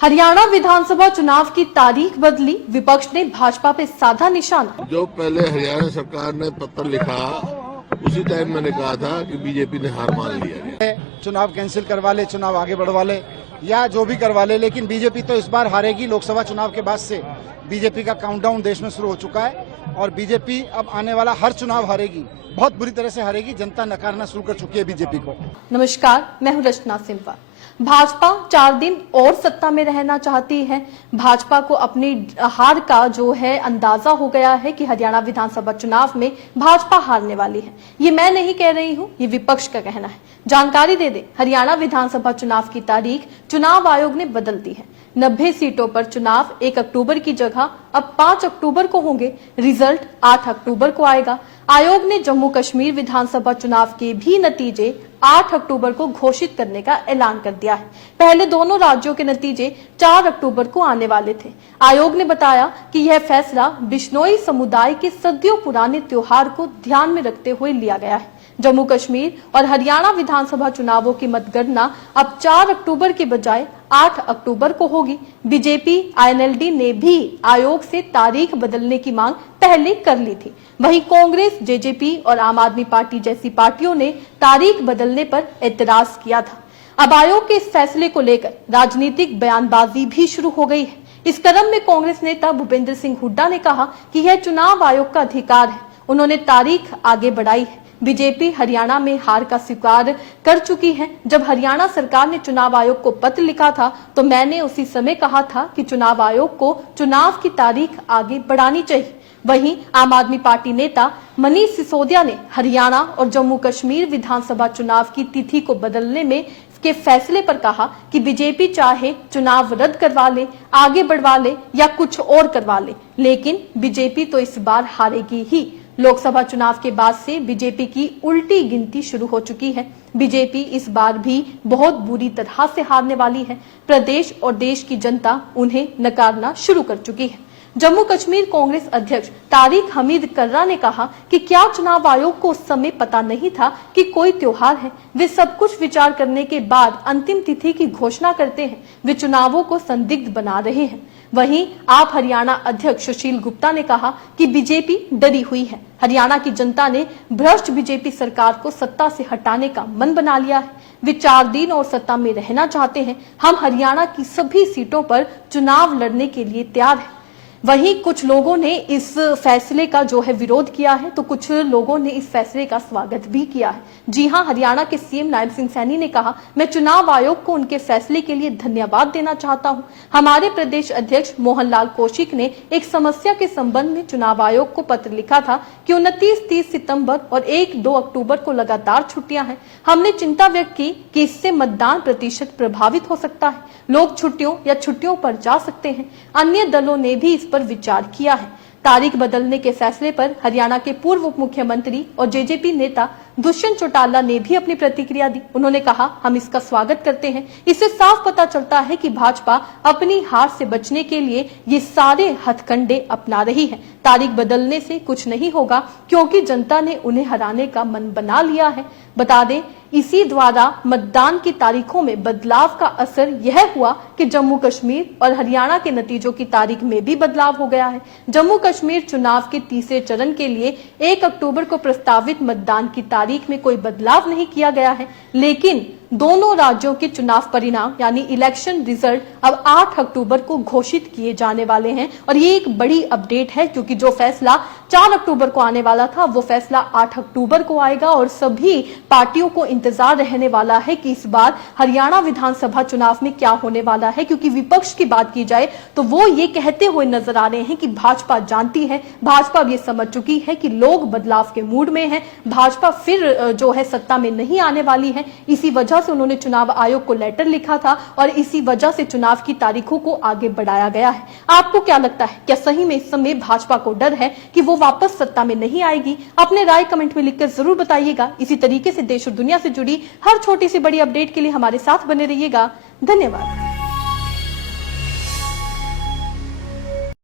हरियाणा विधानसभा चुनाव की तारीख बदली, विपक्ष ने भाजपा पे साधा निशाना। जो पहले हरियाणा सरकार ने पत्र लिखा उसी टाइम मैंने कहा था कि बीजेपी ने हार मान लिया। चुनाव कैंसिल करवा ले, चुनाव आगे बढ़वा ले या जो भी करवा ले, लेकिन बीजेपी तो इस बार हारेगी। लोकसभा चुनाव के बाद से बीजेपी का काउंटडाउन देश में शुरू हो चुका है और बीजेपी अब आने वाला हर चुनाव हारेगी, बहुत बुरी तरह से हारेगी। जनता नकारना शुरू कर चुकी है बीजेपी को। नमस्कार, मैं हूं रचना सिंह। भाजपा 4 दिन और सत्ता में रहना चाहती है। भाजपा को अपनी हार का जो है अंदाजा हो गया है कि हरियाणा विधानसभा चुनाव में भाजपा हारने वाली है। ये मैं नहीं कह रही हूं, ये विपक्ष का कहना है। जानकारी दे दे, हरियाणा विधानसभा चुनाव की तारीख चुनाव आयोग ने बदल दी है। 90 सीटों पर चुनाव 1 अक्टूबर की जगह अब 5 अक्टूबर को होंगे। रिजल्ट 8 अक्टूबर को आएगा। आयोग ने जम्मू कश्मीर विधानसभा चुनाव के भी नतीजे 8 अक्टूबर को घोषित करने का ऐलान कर दिया है। पहले दोनों राज्यों के नतीजे 4 अक्टूबर को आने वाले थे। आयोग ने बताया कि यह फैसला बिश्नोई समुदाय के सदियों पुराने त्योहार को ध्यान में रखते हुए लिया गया है। जम्मू कश्मीर और हरियाणा विधानसभा चुनावों की मतगणना अब 4 अक्टूबर के बजाय 8 अक्टूबर को होगी। बीजेपी आईएनएलडी ने भी आयोग से तारीख बदलने की मांग पहले कर ली थी। वहीं कांग्रेस, जेजेपी और आम आदमी पार्टी जैसी पार्टियों ने तारीख बदलने पर एतराज किया था। अब आयोग के इस फैसले को लेकर राजनीतिक बयानबाजी भी शुरू हो गई है। इस क्रम में कांग्रेस नेता भूपेंद्र सिंह हुड्डा ने कहा कि यह चुनाव आयोग का अधिकार है, उन्होंने तारीख आगे बढ़ाई है। बीजेपी हरियाणा में हार का स्वीकार कर चुकी है। जब हरियाणा सरकार ने चुनाव आयोग को पत्र लिखा था तो मैंने उसी समय कहा था कि चुनाव आयोग को चुनाव की तारीख आगे बढ़ानी चाहिए। वहीं आम आदमी पार्टी नेता मनीष सिसोदिया ने हरियाणा और जम्मू कश्मीर विधानसभा चुनाव की तिथि को बदलने में के फैसले पर कहा कि बीजेपी चाहे चुनाव रद्द करवा ले, आगे बढ़वा ले या कुछ और करवा ले, लेकिन बीजेपी तो इस बार हारेगी ही। लोकसभा चुनाव के बाद से बीजेपी की उल्टी गिनती शुरू हो चुकी है। बीजेपी इस बार भी बहुत बुरी तरह से हारने वाली है। प्रदेश और देश की जनता उन्हें नकारना शुरू कर चुकी है। जम्मू कश्मीर कांग्रेस अध्यक्ष तारिक हमीद कर्रा ने कहा कि क्या चुनाव आयोग को उस समय पता नहीं था कि कोई त्योहार है? वे सब कुछ विचार करने के बाद अंतिम तिथि की घोषणा करते हैं। वे चुनावों को संदिग्ध बना रहे हैं। वहीं आप हरियाणा अध्यक्ष सुशील गुप्ता ने कहा कि बीजेपी डरी हुई है। हरियाणा की जनता ने भ्रष्ट बीजेपी सरकार को सत्ता से हटाने का मन बना लिया है। वे 4 दिन और सत्ता में रहना चाहते हैं। हम हरियाणा की सभी सीटों पर चुनाव लड़ने के लिए तैयार हैं। वहीं कुछ लोगों ने इस फैसले का जो है विरोध किया है तो कुछ लोगों ने इस फैसले का स्वागत भी किया है। जी हां, हरियाणा के सीएम नायब सिंह सैनी ने कहा, मैं चुनाव आयोग को उनके फैसले के लिए धन्यवाद देना चाहता हूं। हमारे प्रदेश अध्यक्ष मोहन लाल कौशिक ने एक समस्या के संबंध में चुनाव आयोग को पत्र लिखा था कि 29-30 सितंबर और 1-2 अक्टूबर को लगातार छुट्टियां हैं। हमने चिंता व्यक्त की कि इससे मतदान प्रतिशत प्रभावित हो सकता है। लोग छुट्टियों पर जा सकते हैं। अन्य दलों ने भी इस पर विचार किया है। तारीख बदलने के फैसले पर हरियाणा के पूर्व उप मुख्यमंत्री और जेजेपी नेता दुष्यंत चौटाला ने भी अपनी प्रतिक्रिया दी। उन्होंने कहा, हम इसका स्वागत करते हैं। इससे साफ पता चलता है कि भाजपा अपनी हार से बचने के लिए ये सारे हथकंडे अपना रही है। तारीख बदलने से कुछ नहीं होगा क्योंकि जनता ने उन्हें हराने का मन बना लिया है। बता दें, इसी द्वारा मतदान की तारीखों में बदलाव का असर यह हुआ कि जम्मू कश्मीर और हरियाणा के नतीजों की तारीख में भी बदलाव हो गया है। जम्मू कश्मीर चुनाव के तीसरे चरण के लिए 1 अक्टूबर को प्रस्तावित मतदान की तारीख में कोई बदलाव नहीं किया गया है, लेकिन दोनों राज्यों के चुनाव परिणाम यानी इलेक्शन रिजल्ट अब 8 अक्टूबर को घोषित किए जाने वाले हैं। और ये एक बड़ी अपडेट है क्योंकि जो फैसला 4 अक्टूबर को आने वाला था वो फैसला 8 अक्टूबर को आएगा और सभी पार्टियों को इंतजार रहने वाला है कि इस बार हरियाणा विधानसभा चुनाव में क्या होने वाला है। क्योंकि विपक्ष की बात की जाए तो वो ये कहते हुए नजर आ रहे हैं कि भाजपा जानती है, भाजपा अब ये समझ चुकी है कि लोग बदलाव के मूड में है, भाजपा फिर जो है सत्ता में नहीं आने वाली है। इसी वजह से उन्होंने चुनाव आयोग को लेटर लिखा था और इसी वजह से चुनाव की तारीखों को आगे बढ़ाया गया है। आपको क्या लगता है, क्या सही में इस समय भाजपा को डर है कि वो वापस सत्ता में नहीं आएगी? अपने राय कमेंट में लिखकर जरूर बताइएगा। इसी तरीके से देश और दुनिया से जुड़ी हर छोटी सी बड़ी अपडेट के लिए हमारे साथ बने रहिएगा। धन्यवाद।